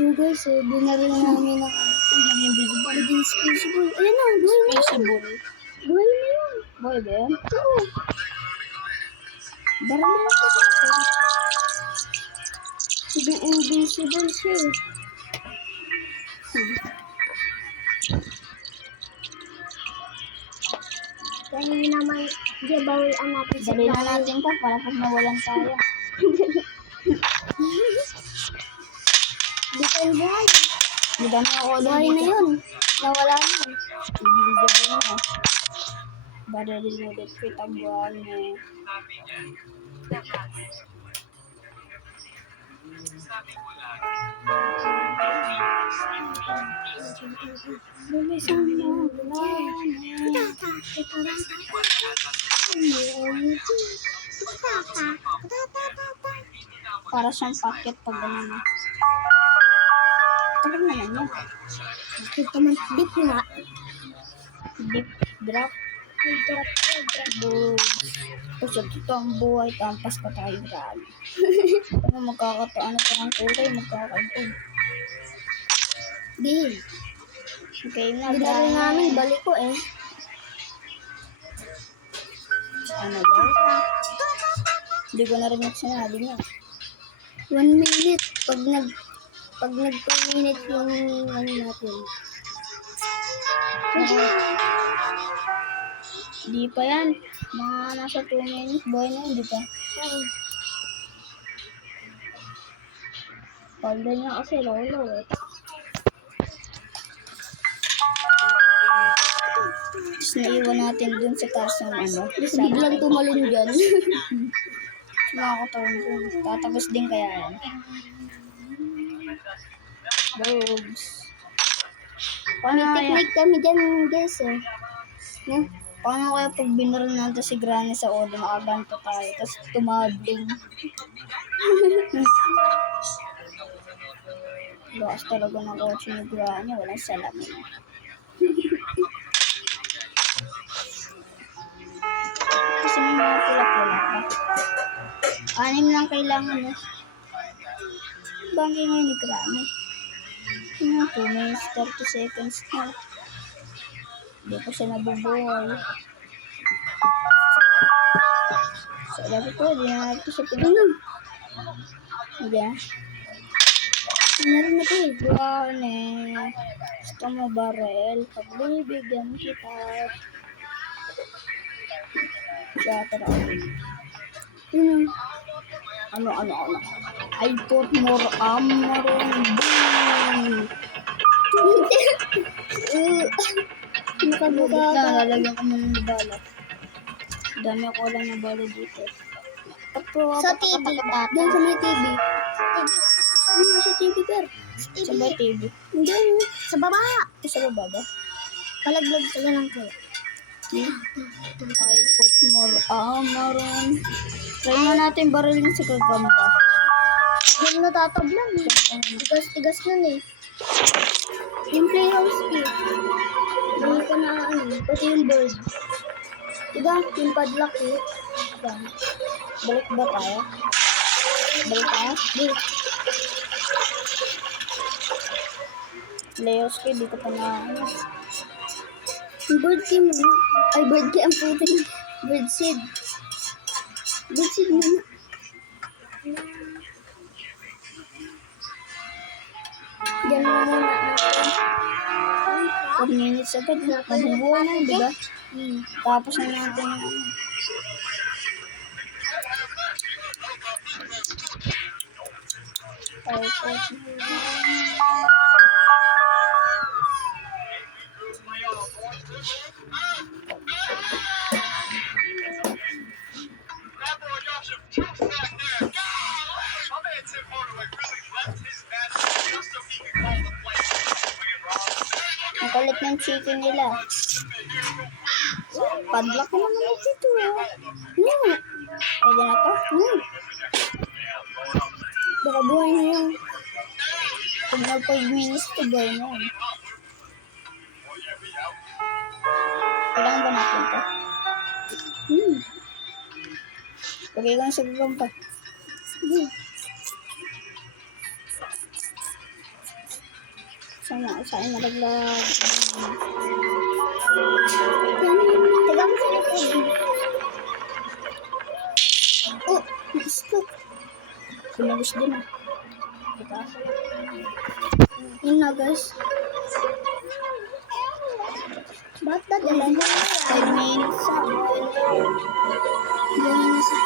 Oh guys, binaril namin ng Invisible. Invisible. Ayan na, buhay na yun. Invisible. Buhay na yun. Boy, ba yan? Oo. Barang lang ito natin. Sige, invisible siya eh. Kaya naman, di bawal ang natin sa Dali na natin to para pag nawalan tayo. Di tayo buhay. Hindi kami ako Buhay na yun. Nawala na yun. Invisible na. Barang ulit kita buwan eh. Para siyang packet pag gano'n na. Tagal naman yan. Ito man, dip nga. Deep drop. Ay, drop. Boom. Kusot ito ang buhay. Tampas pa tayo grabe. Ano magkakataan na ang kulay. Magkakaibog. Di. Okay na. Binaril namin, balik ko eh. Ano ba? Hindi ko narinig sinabi niya. 1 minute. Pag nag 2 minutes yung ano natin. Di pa yan. Mga nasa 2 minutes. Buhay na yun, di pa. Palda niya kasi lolo eh. Tapos naiwan natin dun sa taas ng ano. Tapos biglang tumalon dyan. Nakakataon dun. Tatagos din kaya yan. Boobs. May Paano kaya? technique kami dyan guys eh. No? Paano kaya pag binaral natin si Granny sa ulo, nakaganto tayo, tapos tumabling. Lakas talaga ng kotse ni Granny, walang salamin. Kasi may mga pula-pula pa. 6 lang kailangan mo. Bangkay ngayon ni Granny. 2 minutes, 30 seconds na. Hindi pa siya nabubuhay. So, dapat po, di na natin siya pinag... Hindi. Meron na to eh. Buwan eh. Gusto mo barel. Pagbibigyan kita. Shutter out. Ano. I put more armor on you. Nakabuka Wait lang, ka. lalagyan ko muna ng bala. Dami ako lang ng bala dito. Sa TV. Doon sa may TV. Ano sa TV, Per? Sa ba TV? Hindi. Sa baba. Sa baba ba? Palaglag ka lang ko. I put more armor on. Try na natin barilin si Kagamba. Diyan natatablan eh. Tigas-tigas nun eh. Yung playhouse eh. Hindi ko na ano. Pati yung bird. Diba? Yung padlock eh. Diba? Balik ba tayo? Balik tayo? Di. Leoski, di ko pa na ano. Yung bird key mo. Ay, bird key ang putin. Bird seed. Bird seed mo na. Diyan mo muna natin. 4 minutes agad. Mabubuhay na, di ba? Tapos na natin yung ano. Tapos. Ang kulit ng chicken nila. Padlock ko naman ito dito eh. Pwede na to? Baka buhay na yun. Kung mag 5 minutes to buhay na yun. Kailangan ba natin to? Lagay ko na sa gagamba. sa akin nalaglag. Tiga mo sila po. Oh, na-stop. Kumagos din ah. Yun na guys. Ba't ba dala na? 5 minutes ah. Yan na sa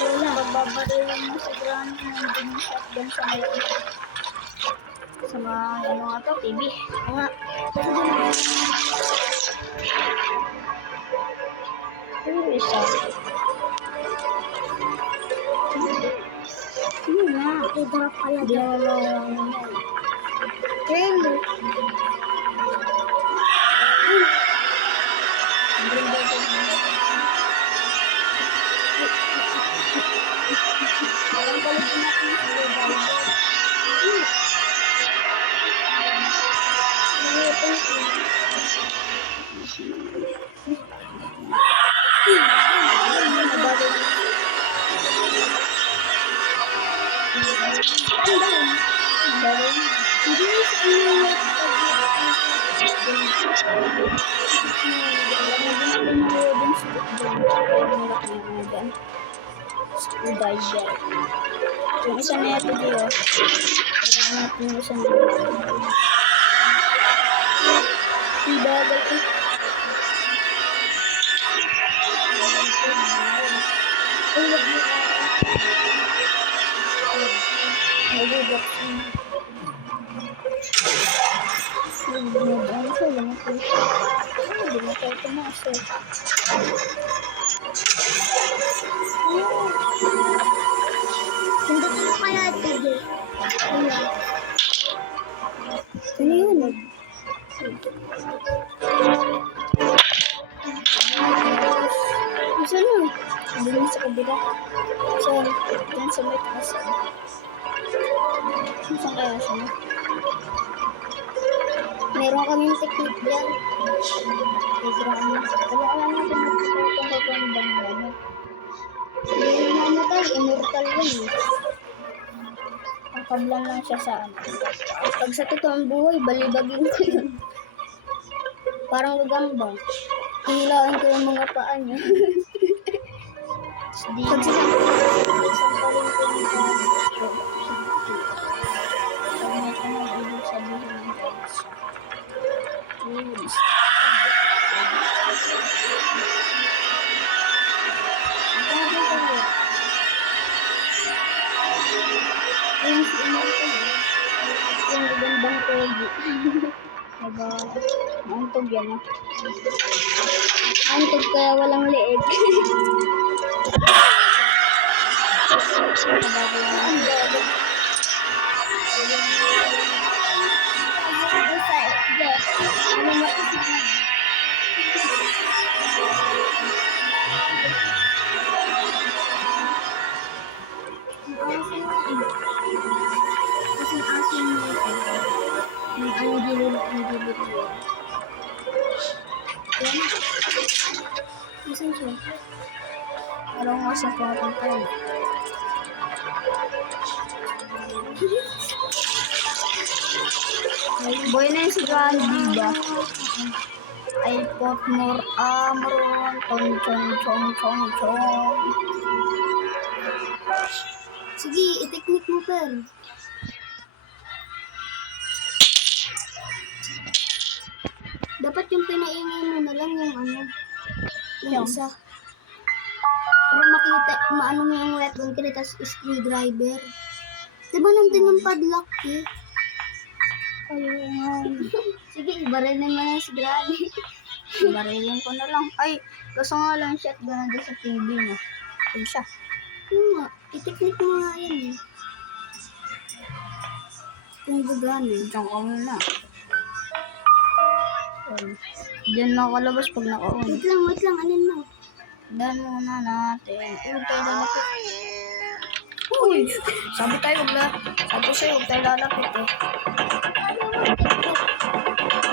Wala. Pagbabaril mo sa ground nandun yung shotgun sa ngayon. Sa mga, ano nga to, TV. nga. Ano isa? Ano na? I-drop pala Hindi daw. na lang Train mo. Alam ko lang natin yung survival. Hindi mo sa inyo Screwdriver. Yung isa na ito dito. Kailangan natin yung isang dito. bagal ko. Ay, wag mo. Nagubok. Nagubok siya. Hindi mo tayo tumasok. Hindi ko kaya tigil. Wala. Ano yun? Saan mo? Doon sa kabila. So, dyan sa may taas. Saan kaya siya? Meron kaming technique dyan. Wala natin magpapagpapag hanggang ano. Hindi na mamatay. Immortal yun eh. Nakablan lang siya sa ano. Pag sa totoong buhay, balibagin ko yun. Parang gagambang. Hihilain ko yung mga paa niya. Di, Pag sasampalin ko yung paa. pag may tanong, ibig sabihin ng guys. Rules. Grabe ko yun. Ayun si immortal eh. Yung gagambang pogi. Diba? Nauntog yan ah. Antog kaya walang leeg. Ang bago. Ano makikita? Kasing aso mo ito. Yung ang gilid mo. Yan. Asan siya? Alam mo sa pupunta yun. Boy na yung si Gandhi ba? I put more armor on chong. Sige, i-technique mo per. Dapat yung pinaingay mo na lang yung ano. Yung Yung? isa. Para makita, maano mo yung weapon ko tas screwdriver. Diba nandun yung padlock eh? Ayun. Sige, ibarilin mo na si Granny. Barilin ko na lang. Ay, gusto nga lang shotgun na doon sa TV mo. Huwag siya. Yung nga, i-technique mo nga yan eh. Kung gagana. Diyan ka muna. Diyan lang kalabas pag naka-on. Wait lang, alin mo? Dan muna natin. Huwag tayo lalapit. Uy! Sabi sa'yo, huwag tayo lalapit eh.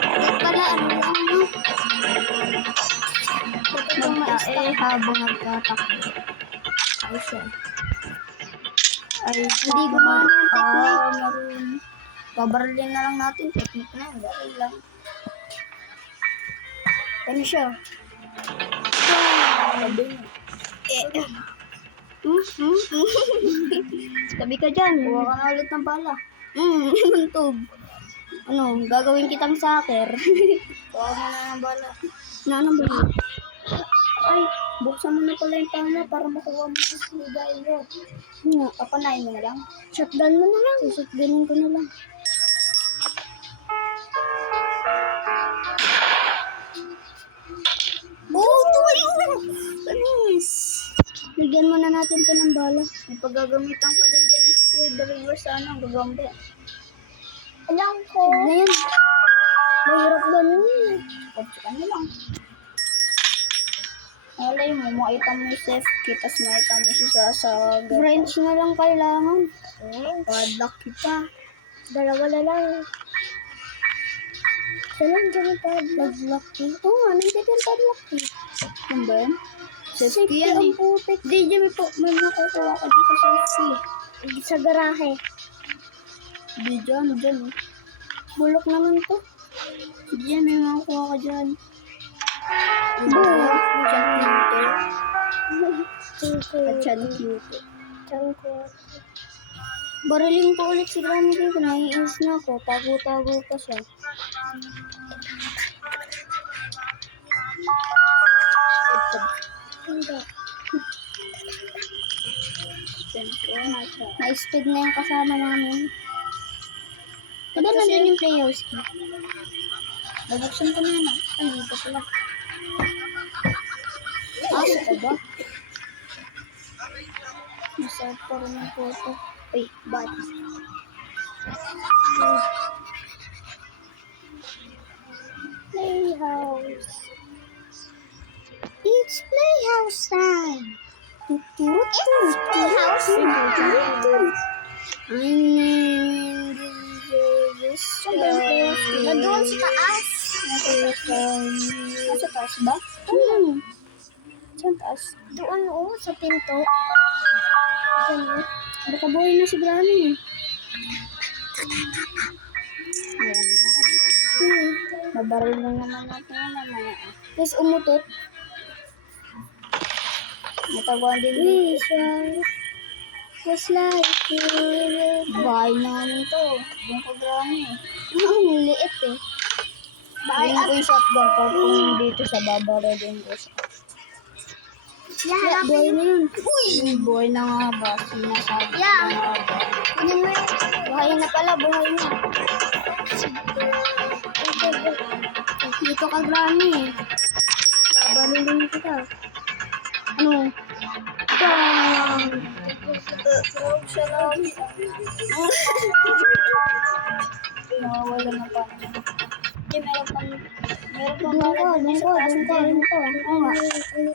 Wait pala, ano lang mo? Dapat yung ma-stop. Habang nagtatakbo. Ay siya. Ay, Hindi gumana yung technique. Maroon. Babaralin na lang natin. Technique na yun. Baril lang. Ano siya? Sabi mo. Sabi ka dyan. Kuha ka na ulit ng bala. Mantog. Ano, gagawin kitang soccer. Kuha ka na ng bala. Anong bala? Ay, buksan mo na pala yung pala para makuha mo yung screwdriver. Papanayin mo na lang. Shotgun mo na lang. Shotgunin ko na lang. Oh, tumayo! Panis! Bigyan mo na natin to ng bala. May paggagamitan ka din dyan ng screwdriver sa ano, gagambe. Alam ko. Na yan. Mahirap ganun eh. Pagsakan mo lang. Alay mo, makita mo yung safe kit, tas makita mo siya sa Wrench na lang kailangan. padlock kita. Dalawa na lang. Saan dyan yung padlock? Padlock kit. Oo nga, nandiyan yung padlock eh. Ano ba yun? Safety yan ang eh. putik. Di, dyan may nakukuha ka dito sa safety. Sa garahe. Di dyan eh. Bulok naman to. Diyan, may makukuha ka dyan. Bulok. Chan cute. Chanko. Barilin ko ulit si Granny dito. Naiinis na ako. Tago-tago pa siya. Hindi. Na-speed na yung kasama namin. Diba nandun yung players key? Babuksan ko na yun. Ay, dito pala. Asa ka ba? Masarap pa rin ang photo. Uy, ba't? Playhouse. It's playhouse time. It's playhouse time. Saan ba yung playhouse? Nandoon sa taas. Nasa taas ba? Saan taas? Doon oo, sa pinto. Diyan o. Baka buhay na si Granny. Mabaril lang naman natin yun mamaya. Tapos umutot. Natagwan din Wish was like you. bahay namin to. Yung ko Granny. Ang liit eh. Bahay ko yung shotgun ko kung dito sa babara din ko siya. Yeah, Buhay na yun. Uy! Buhay na nga ba? Sinasabi ko Yeah. na ba? Kunin mo yun. Buhay na pala, buhay na. Dito ka, Granny. Babalilin kita. Ano? Bang! Siya lang. Nawawala na pa. Hindi, meron pang bala din sa taas din. Oo nga.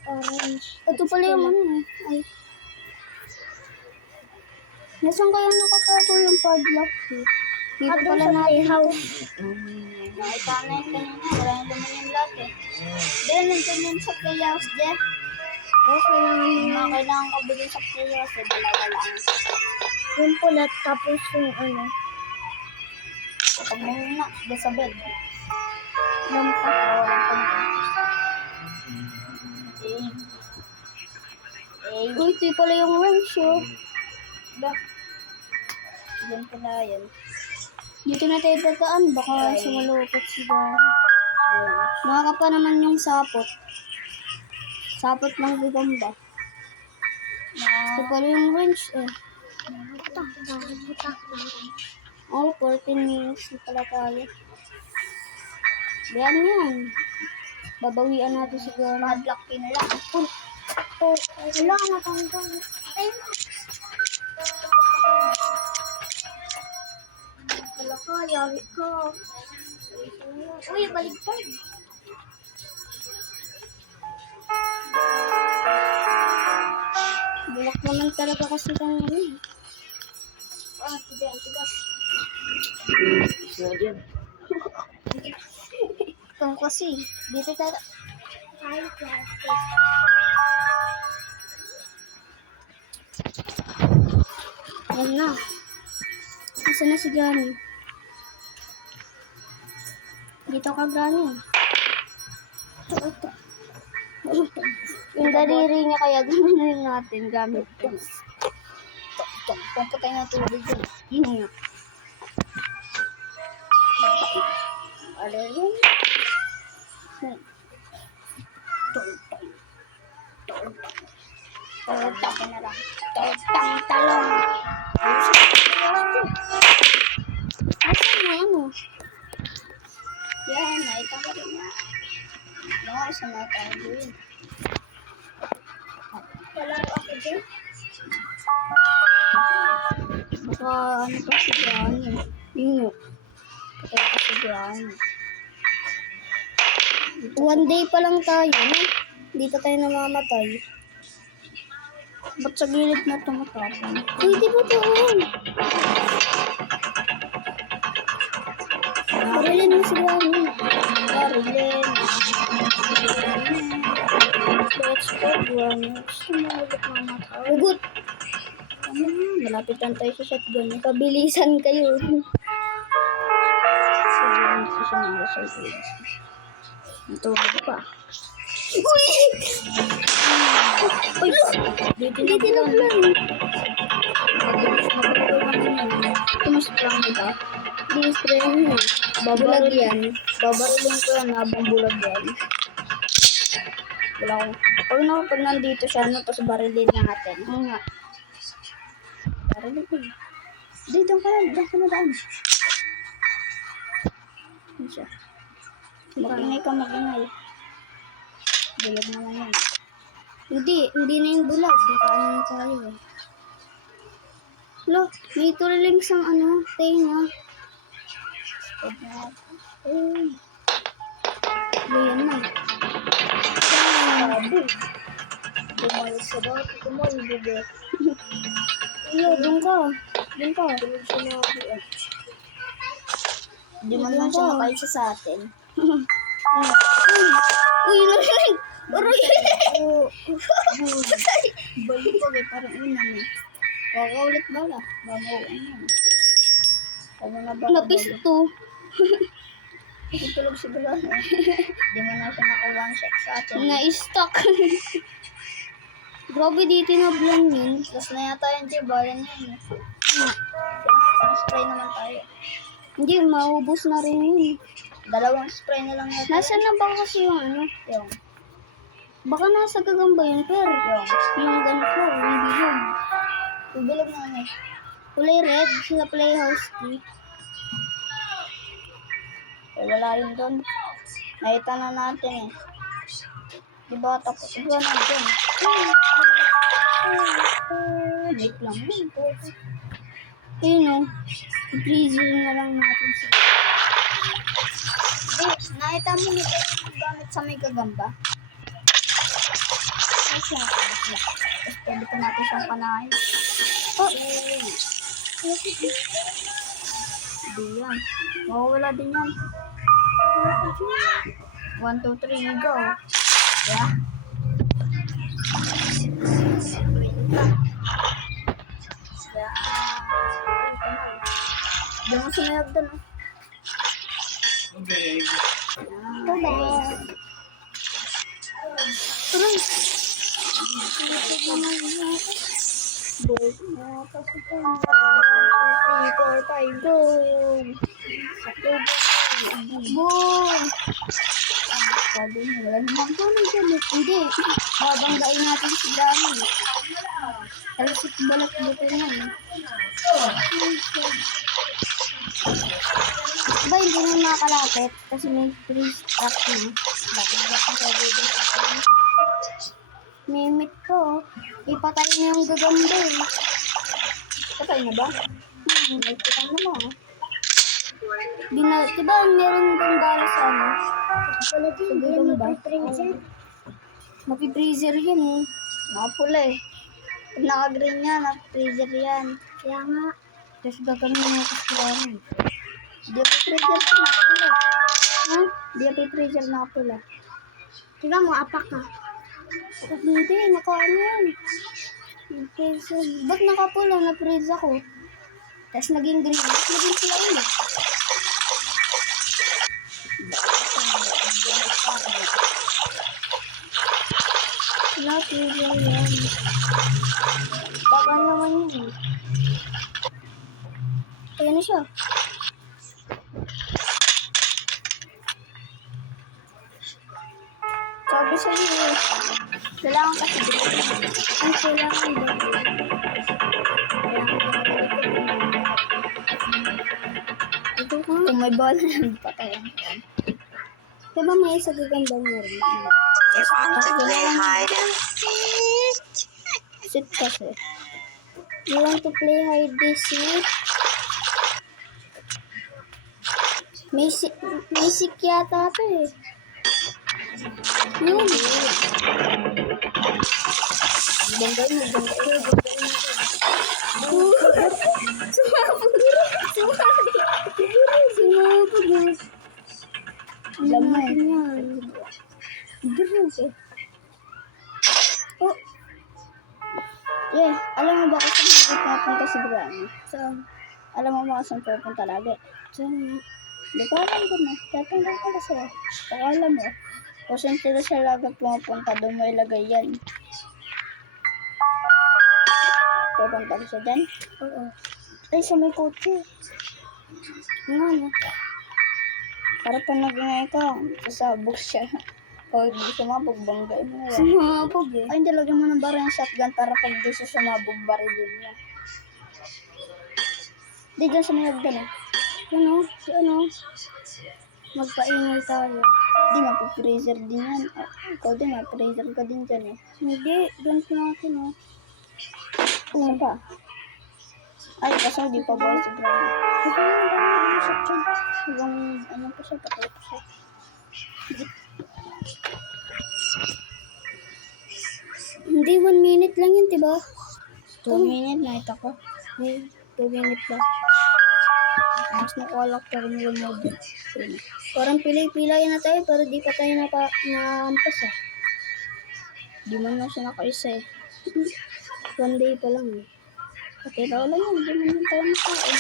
Orange. Ito pala yung ano eh. Ay. Nasaan kaya nakatago yung padlock eh? Dito Doon pala sa natin. playhouse. Nakita na yun kanina. Wala na naman yung lahat eh. Then, nandun yun sa playhouse, Jeff. Okay lang Yung yun. mga kailangan ka bilhin sa playhouse, eh, dalawa lang. Yung pula, tapos yung ano. Kapag mahina, doon sa bed. Lampa. Uy, ito pala yung wrench, oh. Ba? Diyan pala yan. Dito na tayo dadaan, baka sumalupot siya. Nakaka pa naman yung sapot. Sapot ng gagamba. Ito pala yung wrench, eh. Oh, 14 minutes na pala tayo. Yan yan. Babawian natin siguro. Padlock pin lang. Wala, natanggal. Ay, wala ka, yari ka. Uy, baligtad. Bulak naman talaga kasi kang ano eh. Tigas. Ikaw kasi. Dito tayo. Ay, plastic. Yan na. Nasaan na si Johnny? Dito ka, Granny. Yung daliri niya kaya gano'n natin gamit. Pampatay na tubig yun. Yun nga. Ano yun? Tortang na lang. Tortang talong. Asan na ano? Yan, naitama rin na. Mga isa na tayo yun. Wala ako dyan. Baka ano pa si Granny. Yun. Patay pa si Granny. One day pa lang tayo, no? Hindi pa tayo namamatay. Ba't sa gilid na tumatapon? Uy, di ba ito? Barilin mo si Granny. Barilin. Let's go, Granny. Sumalit mamatay. Ugot! Malapit lang tayo sa shotgun. Pabilisan kayo. Ito pa. Uy! Uy! Dito na lang. Tumusok lang ito. Di-spray mo. Bulag yan. Babarilin ko yan habang bulag yan. Wala ko. Pag nandito siya, ano, tapos barilin natin. Oo nga. Barilin ko. Dito ka na daan. Ano siya? Mag-ingay ka, mag-ingay. Bulag naman yan. Hindi na yung bulag. Baka ano na tayo eh. Lo, may tulings ang ano, tenga. Stop na ako. Ayan na. Sabi. Dumalis sa dati. Dumalis bebe. Iyo, doon ka. Doon ka. Hindi man lang siya makaisa sa atin. Uy, narinig! Aray! Balik ko eh, parang unan eh. Kakaulit bala. Bago unan. Napisto. Tutulog si Bulan eh. Hindi mo na siya naka-one shot sa atin. Na-stuck. Grabe dito na blan yun. Tapos na yata yung tibalan yun eh. Spray naman tayo. Hindi, maubos na rin yun. Dalawang spray na lang natin. Nasaan na ba kasi yung ano? Yung. Baka nasa gagamba yun, pero yung ganito, yung bilog. Yung bilog na ano. Kulay red, sila playhouse key. Eh, wala yun doon. Nakita na natin eh. Diba tapos, diba natin? Wait lang yun. Ayun o. I-freezer na lang natin siya. Nakita mo nito yung gamit sa may gagamba? Tapos pwede ko natin siyang panahin. Oh! Hindi yan. Mawawala din yan. 1, 2, 3, go. Yeah. Diyan mo sinayag doon. Tubig. Aray! Go! Boom! Sabi niya, wala naman ko nang gamit. Hindi. Babanggain natin si Granny. Talasik balak buto na. Ba, hindi na makakalapit kasi may freeze track na. Bakit ba kung sabi doon sa kanya? Mimit ko. Ipatay na yung gagamba eh. Patay na ba? May kitang na lang. Diba meron doon bala sa ano? Wala din, hindi na mag-freezer. Mapi-freezer yan eh. Nakapula eh. Pag naka-green yan, mapi-freezer yan. Kaya nga, Tapos gagawin mo yung kasalanan. Di pa-freezer na nakapula. Ha? Di pa-freezer na nakapula. tiga mo, apak ka. Hindi, naka-ano yan. Freezer. Ba't nakapula? Na-freeze ako. Tapos naging green. Tapos naging pula ulit. Ayan na siya. Sabi sa iyo, kailangan kasi dito. Ang kailangan ba? Ito ka. Kung may bola, patayin ko. Diba may isa gaganda mo rin? If I could play hide and seek. Sit kasi. You want to play hide and seek? May seek yata ito eh. Yun. Banggay mo. Sumabog. Alam mo eh. Yan. Durog eh. Oh. Yeah, alam mo ba kung saan pupunta si Granny? Saan? Alam mo ba kung saan pupunta lagi? Saan? Hindi ko alam ko na. Tatandang ko na sila. Kung alam mo, kung saan sila sa lagi pupunta, doon mo ilagay yan. Pupunta ka siya dyan? Oo. Ay, sa may kotse. Nga no. Para pa nag-ingay ka, sasabog siya. O, di sumabog, banggay mo na yan. Sumabog eh. Ay, hindi, lagyan mo ng baril ng shotgun para pag di siya sumabog, barilin niya. Di dyan sa may hagdan eh. Ano? Magpaingay tayo. Di, mapipraser din yan. Ah, ikaw din, mapipraser ka din dyan eh. Hindi. Ganito natin oh. Saan pa? Ay, kasi di pa ba si Granny? Hanggang ano pa siya, patay pa siya. Hindi, 1 minute lang yun, diba? 2 minutes, nakita ko. Ay, 2 minutes lang. Mas nakualak pa rin yung mode. Parang pilay-pilay na tayo, pero di pa tayo naampas ah. Di man na siya nakaisa eh. 1 day pa lang eh. Okay, daw lang yun. Di man yung tayo nakain.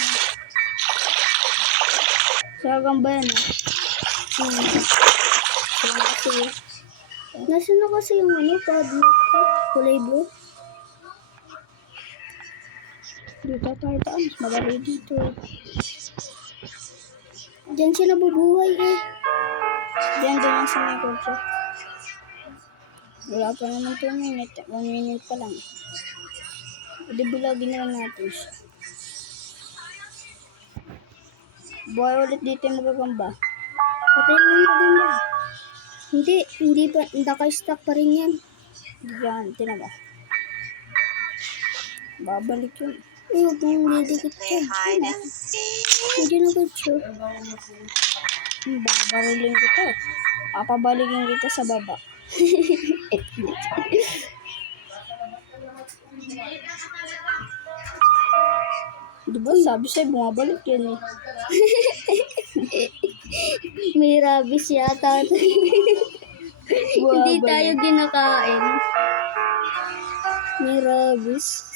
Sagang ba yan eh? Saan kasi eh. Nasaan na kasi yung ano, padlock ko? Kulay blue? Dito tayo taan. Mas madali dito eh. Diyan siya nabubuhay eh. Diyan din ang sa may kotse. Wala pa naman 2 minutes. 1 minute pa lang. Hindi bilagin na lang natin siya. Buhay ulit dito yung magagamba. Patay mo yung paganda. Hindi pa, naka-stack pa rin yan. Diyan, tinaba. Babalik yun. Eh, huwag mong didikit Play ka. hide and seek. Hindi na good siya. Babarilin kita. Papabalikin kita sa baba. Diba sabi sa'yo, bumabalik yan eh. May rabies yata. Hindi tayo ginakain. May rabies.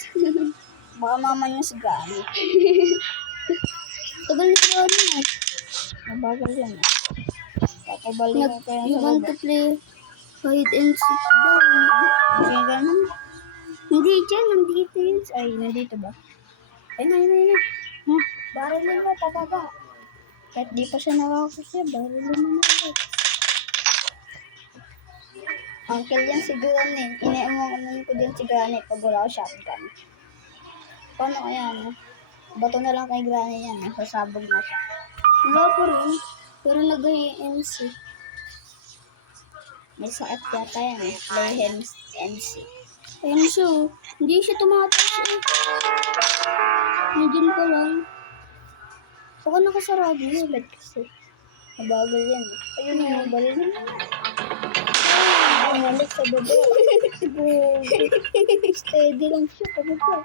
Baka mama niya si Gani. Tagal na siya ano eh. Mabagal yan eh. Papabalikin ko yan You sa want baba. to play hide and seek daw. Kaya ganun. Hindi dyan, nandito yun. Ay, nandito ba? Ay, na. Barilin mo, pababa. Kahit di pa siya nakakusya, barilin mo na. Uncle yan si Granny. Iniimukanan ko din si Granny pag wala ko shotgun. Paano kaya ano? Bato na lang kay Granny yan. Sasabog na siya. Wala pa rin. Pero nag-ANC. May sakit yata yan eh. Mayhem MC. Ayun siya oh. Hindi siya tumatas eh. Nandiyan pa lang. Baka nakasarado yun. Split kasi. Mabagal yan eh. Ayun yung barilin mo. Bumalik sa baba. Steady lang siya pababa.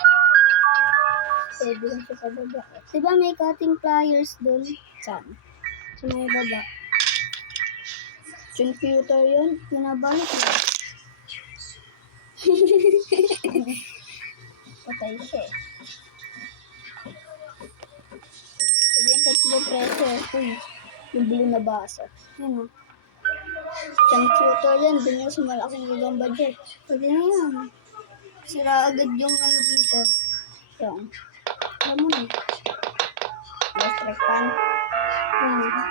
Pwede lang siya pababa. Diba may cutting pliers dun? Saan? Sa may baba. Computer yun. Pinabalik na. Patay siya eh. Sabi yung tatlo preso. Uy, yung blue na baso. Ano? Computer yan. Dun yung sa malaking gagamba dyan. Pwede na yan. Sira agad yung ano dito. Yan. Alam mo na. electric fan.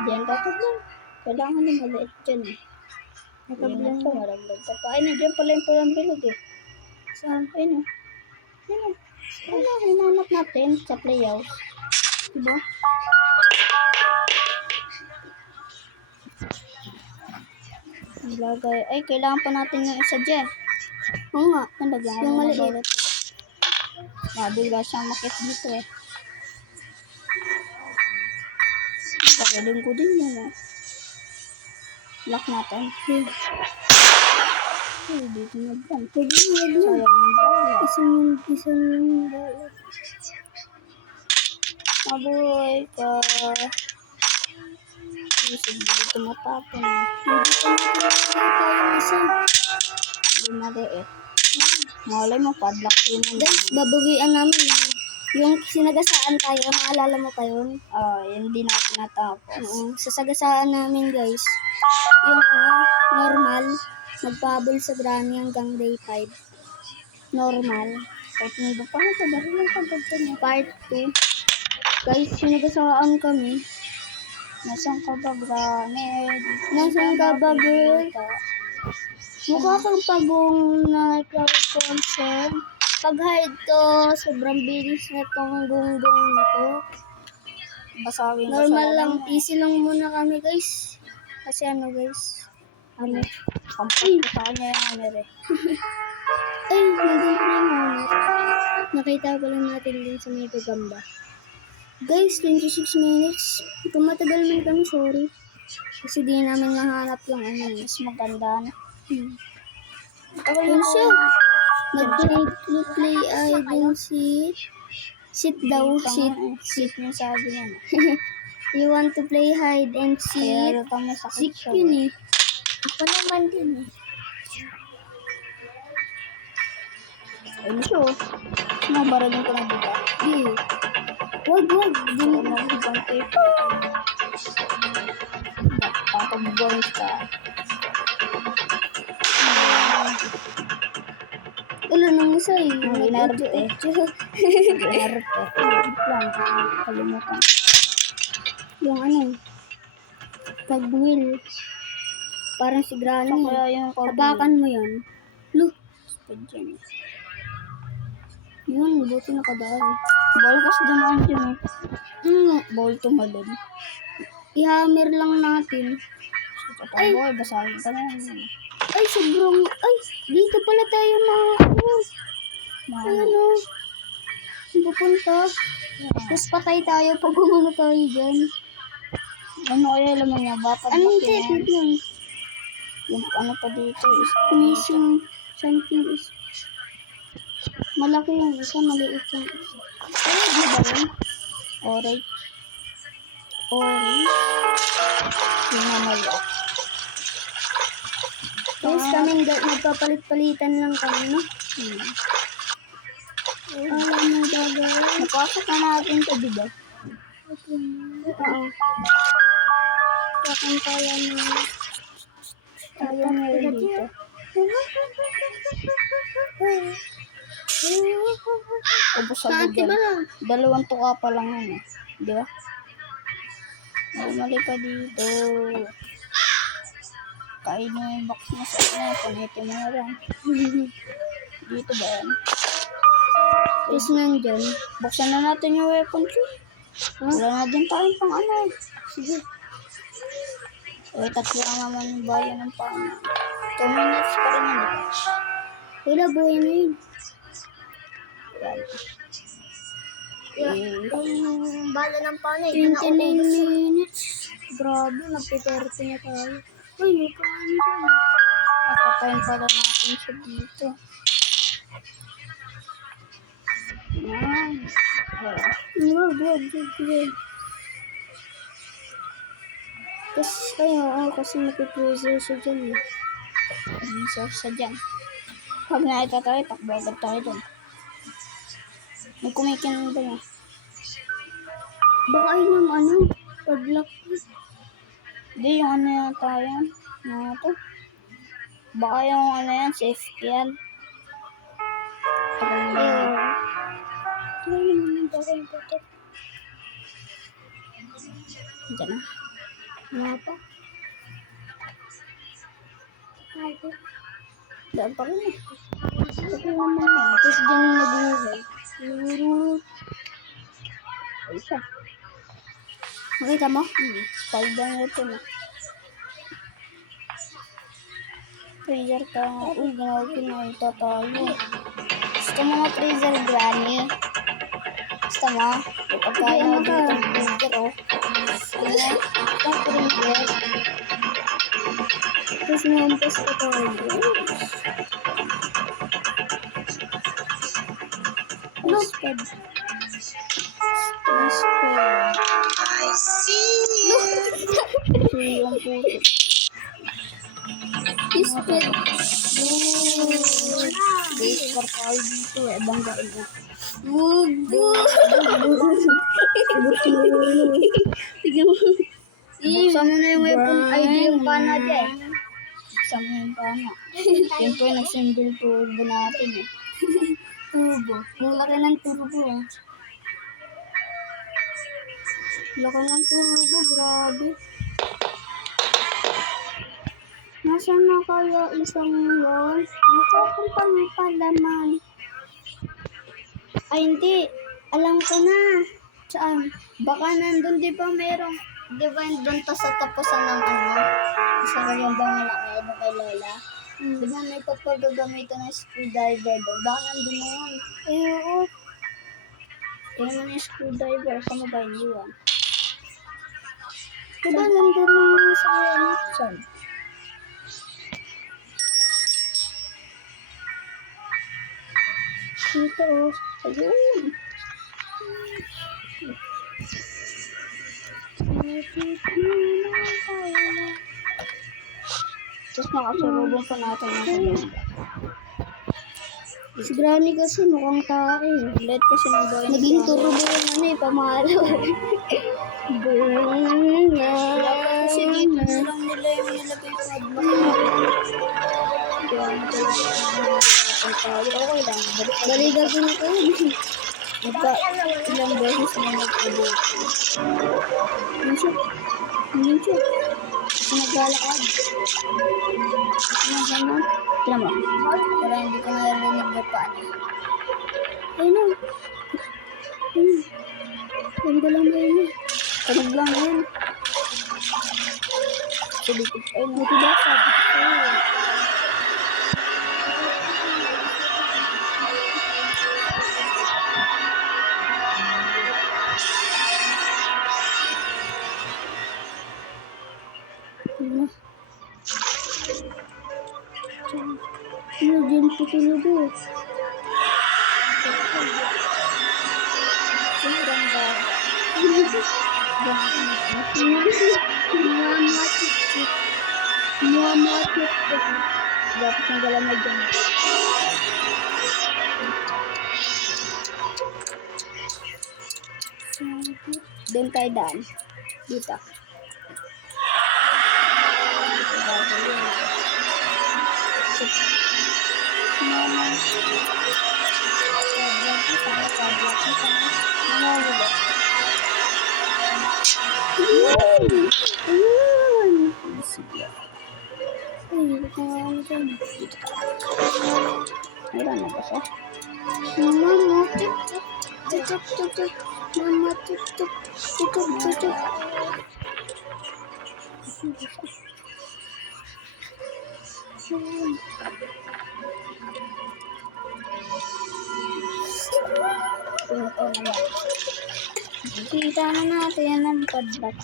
Diyan tatablan. Kailangan na maliit dyan eh. Tatablan ko, maragdag ka pa. Ay, nandiyan pala yung palang bilog eh. Saan? Ayun o. Ayun o. Ayun o, hinanap natin sa playhouse. Diba? Ilagay. Ay, kailangan pa natin yung isa dyan. Oo nga. Nalagyan ko Yung na maliit. balot. Nabigla siyang makit dito eh. Pagaling ko din yun eh. Lock natin. Ay, dito na dyan. Pwede mo yun. Sayang yung bala. Isang balot. Mabuhay ka. Isip dito matapon. Hindi pa natin yung isa. Hindi maliit. Malay mo, padlock yun. Guys, babawian namin. Yung sinagasaan tayo, naalala mo pa yun? Hindi natin natapos. Oo, sasagasaan namin guys. Yung normal, nagpahabol sa granny hanggang day 5. Normal. Kahit hindi pa nga, dahil lang kagad niya. Part 2. Guys, sinagasaan kami. Nasaan ka ba, Granny? Nasaan ka ba, girl? Mukha kang pagong na cloud concern. Pag hide to, sobrang bilis na tong gunggong na to. Basawin ko Normal sa lang, alam eh. easy lang muna kami guys. Kasi ano guys, ano? Kampas ko sa kanya yung hammer eh. Ay, nandun pa yung honor. Nakita pa lang natin din sa may gagamba. Guys, 26 minutes. Kung matagal man kami, sorry. Kasi di namin nahanap yung ano. Mas maganda na. Ayun siya. Nag-play ay din si... Sit daw, sit. Sit niya sabi niya. You want to play hide and Kaya seek? kami sakit Seek siya. yun eh. Ako naman din eh. Ayun siya oh. Nabaralin ko na dito. Di. Wag. Hindi mo mag-ibang tape. Papag-boy ka. Ulo nang isa eh. Inarte. Inarte. Lang. Kalimutan. Yung ano. Pag-wheel. Parang si So, Granny. kaya yung Tapakan mo yan. Look. Dyan. Yun, buti nakadaan. Balkas dumaan dyan eh. Hmm, Ball tumalon. i-hammer lang natin. Ay! Boy, basahin ka na yan. Ay, sobrang... Ay, dito pala tayo ano, pupunta. Tapos patay tayo pag umano tayo dyan. Ano kaya laman niya? Bapat Anong ba tip yan? yun? Yung ano pa dito is Missing something is... Malaki yung isa, maliit yung isa. Ay, di ba yun? orange. Orange. Yung mamalo. Guys, kami nagpapalit-palitan lang kami, no? Ano gagawin? Napasok na natin ito, diba? Oo. Bakit pala na... Tayo meron dito. Ubus sa Saan dyan. ba lang? 2 tuka pa lang yun eh. Di ba? Bumalik ka dito. Kain mo yung box na sa inyo. Punitin mo na lang. Dito ba yan? Tapos nandyan. Buksan na natin yung weapon tree. Wala na din tayong pang ano. Sige. Tatlo lang naman yung bayan ng pang 2 minutes pa rin yun. Wala, buhay na yun. Yan. Ang bala ng panay. 29 minutes. Grabe, nagpiperte na tayo. Uy, may kaano dyan. Napatayin pala natin siya dito. Nice. Wag. Kasi napipreser siya dyan eh. Resource sa dyan. Pag nakita tayo, takbo agad tayo dun. May kumikin ba niya? Baka yun yung ano, padlock. Hindi, yung ano yan tayo. Ano to? Baka yung ano yan, safety yan. Ayun. Ito naman yung bagay yung patok. Diyan na. Wala pa. Ay, ko. Daan pa rin eh. Kasi naman eh. Tapos dyan yung nag-uwi. Ay, isa. Nakita mo? Spider na ito na. Freezer ka nga. Uy, ginawag kinakita tayo. Gusto mo nga freezer, Granny? Gusto mo? May pagkain ako dito ng freezer, oh. Gusto mo? Ang freezer. Tapos mampas pa tayo. Sped. I see you. So, yung puto. Sped. Base car tayo dito eh. Banggain na. Tignan mo. Buksan mo na yung weapon. Ay, di yung pana dyan. Buksan mo yung pana. Yan po yung nag-symbol turbo natin eh. Turbo. Ang laki ng turbo ah. Laki ng turbo, grabe. Nasaan na kaya isang yun? Nakakunta mo palaman. Ay, hindi. Alam ko na. Saan? Baka nandun, di ba merong, di ba doon ta sa tapusan ng ano? Sa yung ba malaki doon kay Lola? Di ba may pagpagagamitan ng screwdriver doon? Baka nandun na yun. Eh, oo. Kaya naman yung screwdriver sa mobile yun. Di ba nandun na yun sa ano? Saan? Dito, oh. Ayun. Tapos nakasalubong pa natin yung sabay. Si Granny kasi mukhang tae. Let kasi ng boy. Naging turbo yung ano eh, pamalo. Kasi dito na lang nila yung nilagay sa padlock. Kaya mo tayo. Okay lang. Baligal ko na kayo. Ilang beses na nagpabot. Yun siya. Yun siya. Kasi naglalakad. Ano gano'n? Tignan mo. Para hindi ko narinig na paano. Ayun na. Ayun. Ayun ko lang ba yun? Tunog lang yun. Sulikot. Ayun. Buti ba sabi ko sa'yo. Ano? Ano din tutulog eh. Sobrang ba? Mama chik-chik. Mama chik-chik. Dapat yung galamay dyan. Doon tayo daan. Dito. Mama. Ayun. Ay, baka ano dyan. Meron na ba siya? Mama chik-chik. Chik-chik-chik-chik. Mama chik-chik. Chik-chik-chik-chik. Ayun. Ito naman. Kita na natin yan ang padlock.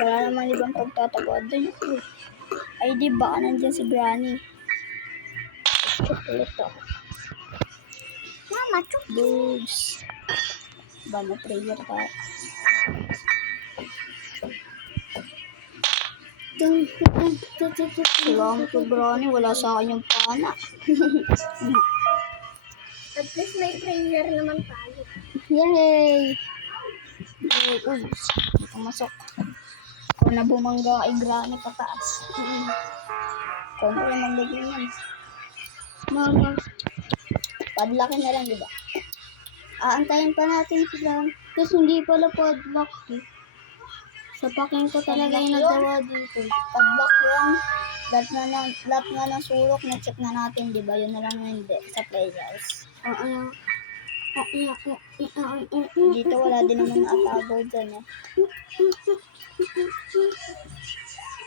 Wala naman ibang pagtataguan doon. Ay, di ba? Nandiyan si Granny. Ito. Mama chuk. Boobs. Ba, ma-trailer ka. Salamat ko, Granny. Wala sa akin yung pana. At least may trainer naman tayo. Yay! Uy, pumasok. Kung na bumangga ay Granny pataas. Kung na rin maglagay yan. Mama. Padlaki na lang, di ba? Aantayin pa natin sila. Tapos hindi pala padlock eh. Sa paking ko talaga yung nagawa dito. Pag-block yun, lahat nga ng sulok, na-check na natin, di ba? Yun na lang hindi sa players. Dito wala din naman nakatago dyan eh.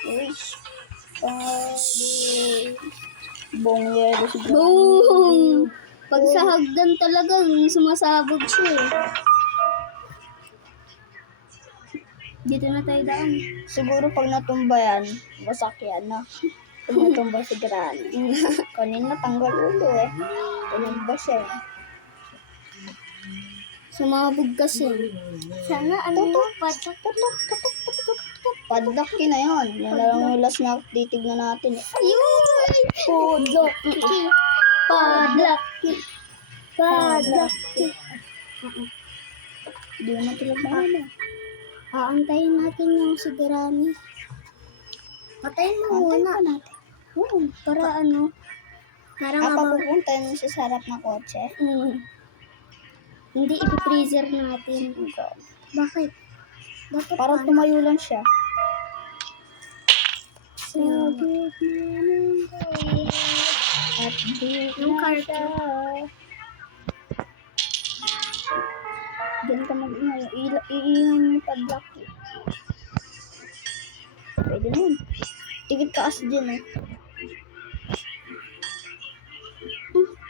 Uy, bong yero si Granny. Boom! Pag sa hagdan talaga, sumasabog siya eh. Dito na tayo daan. Siguro pag natumba yan, wasak yan na. Pag natumba si Granny. Kanina tanggal ulo eh. Tumumba siya eh. Sumabog kasi. Sana ano Padlock yun na yun. Yan na lang yung last na titignan natin eh. Padlock. Padlock. Padlock. Hindi naman tulad na ano. Aantayin natin yung si Granny. Patayin mo muna. natin. Oo, para ano. Para Pupunta yun sa sarap na kotse. Hindi ipi-freezer natin. Bakit? Bakit Para ano? tumayo lang siya. Sabi At di Yung car ko. Diyan ka mag-ingay. Iingay mo yung padlock eh. Pwede na yun. Tigit kaas dyan eh.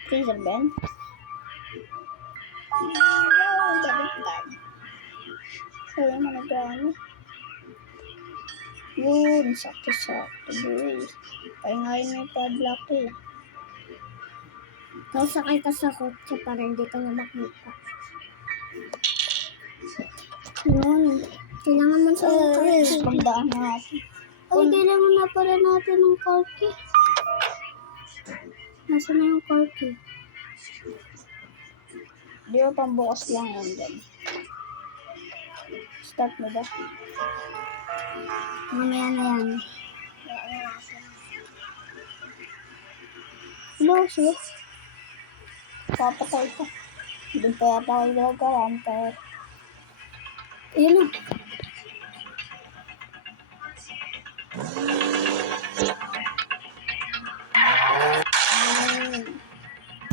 Freezer Ben. Baliktad. Sabi mo na gano'n. Yun, sakto-sakto boy. Pahingayin mo yung padlock eh. Nausakay ka sa kotse para hindi ka na makita. Yun. Kailangan man sa kotse. Pagdaan natin. Ay, kailangan na pala natin ng car key. Nasaan na yung car key? Di ba pambukas lang yan dyan? Start mo ba? Mamaya na yan. Hello, sir. Papatay ka. Doon pa yata ako gagawa. Ayun na.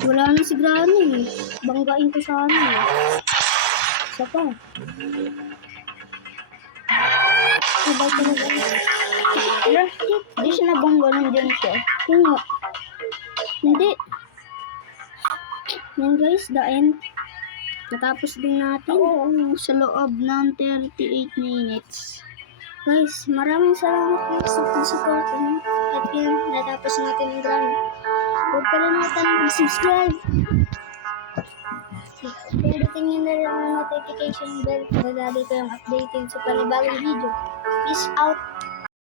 Wala na si Granny. Banggain ko sana eh. Isa pa. Sabay talaga. Hindi siya nabangga nandiyan siya. Yun nga. Hindi. Yan guys, the end. Natapos din natin. Sa loob ng 38 minutes. Guys, maraming salamat po sa support niyo. At yun, natapos natin yung Granny. Huwag kalimutan mag-subscribe. Pindutin nyo na lang ang notification bell para lagi kayong updated sa panibagong video. Peace out!